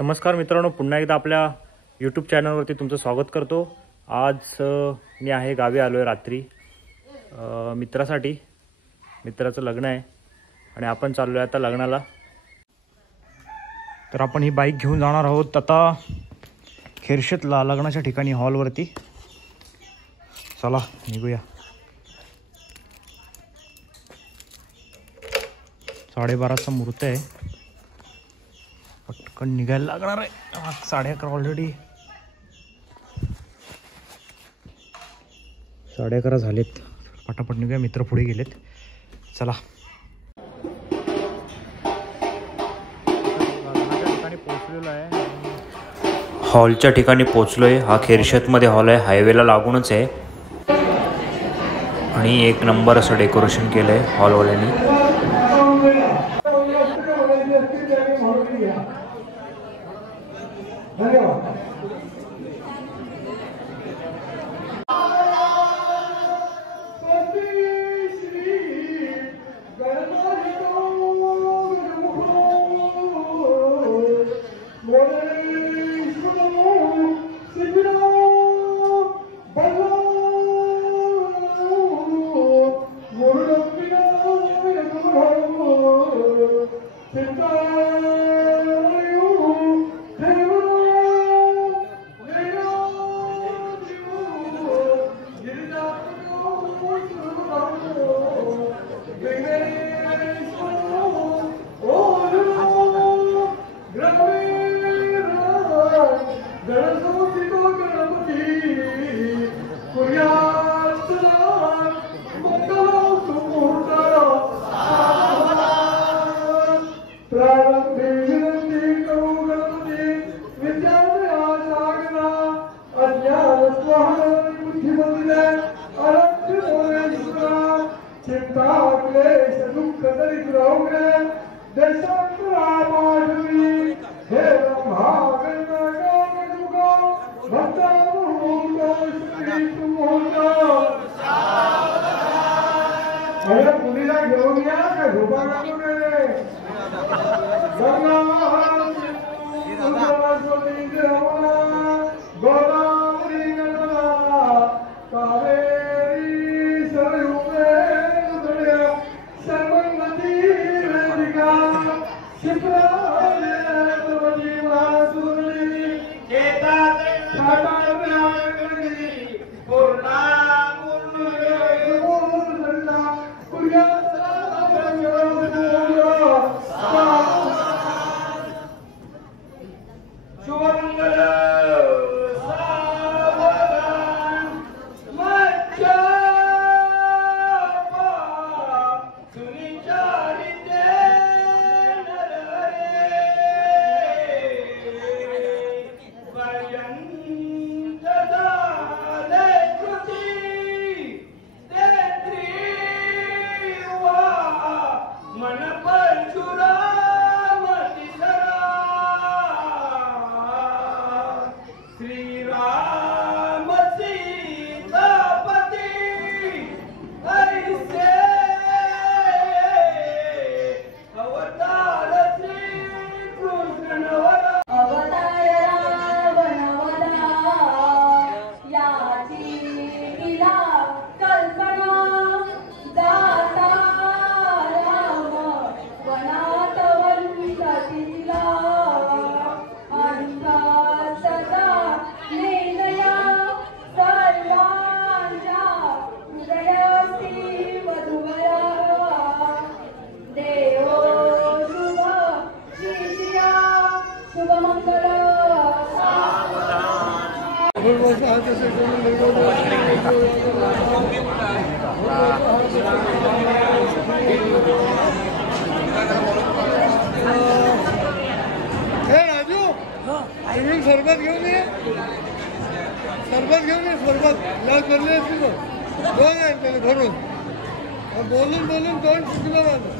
नमस्कार मित्रांनो, पुन्हा एकदा आपल्या यूट्यूब चॅनलवरती तुमचं स्वागत करतो। आज मी आहे गावी आलो आहे रात्री मित्रासाठी। मित्राचं लग्न आहे आणि आपण चाललो आहे आता लग्नाला। तर आपण ही बाईक घेऊन जाणार आहोत आता खेरशेतला लग्नाच्या ठिकाणी हॉलवरती। चला निघूया। 12:30चा मुहूर्त आहे, पटकन निघायला लागणार आहे। 11:30 ऑलरेडी 11:30 झालेत। पटापट निघूया, मित्र पुढे गेलेत। चला हॉलच्या ठिकाणी पोहोचलोय। हा खेरशेतमध्ये हॉल आहे, हायवेला लागूनच आहे आणि एक नंबर असं डेकोरेशन केलं आहे हॉलवाल्यांनी। सरबत घेऊन ये, सरबत घेऊन ये, सरबत ग्लास भरले असतील तो दोन आहे त्याला भरून बोलून बोलून दोन चुकलं माझं।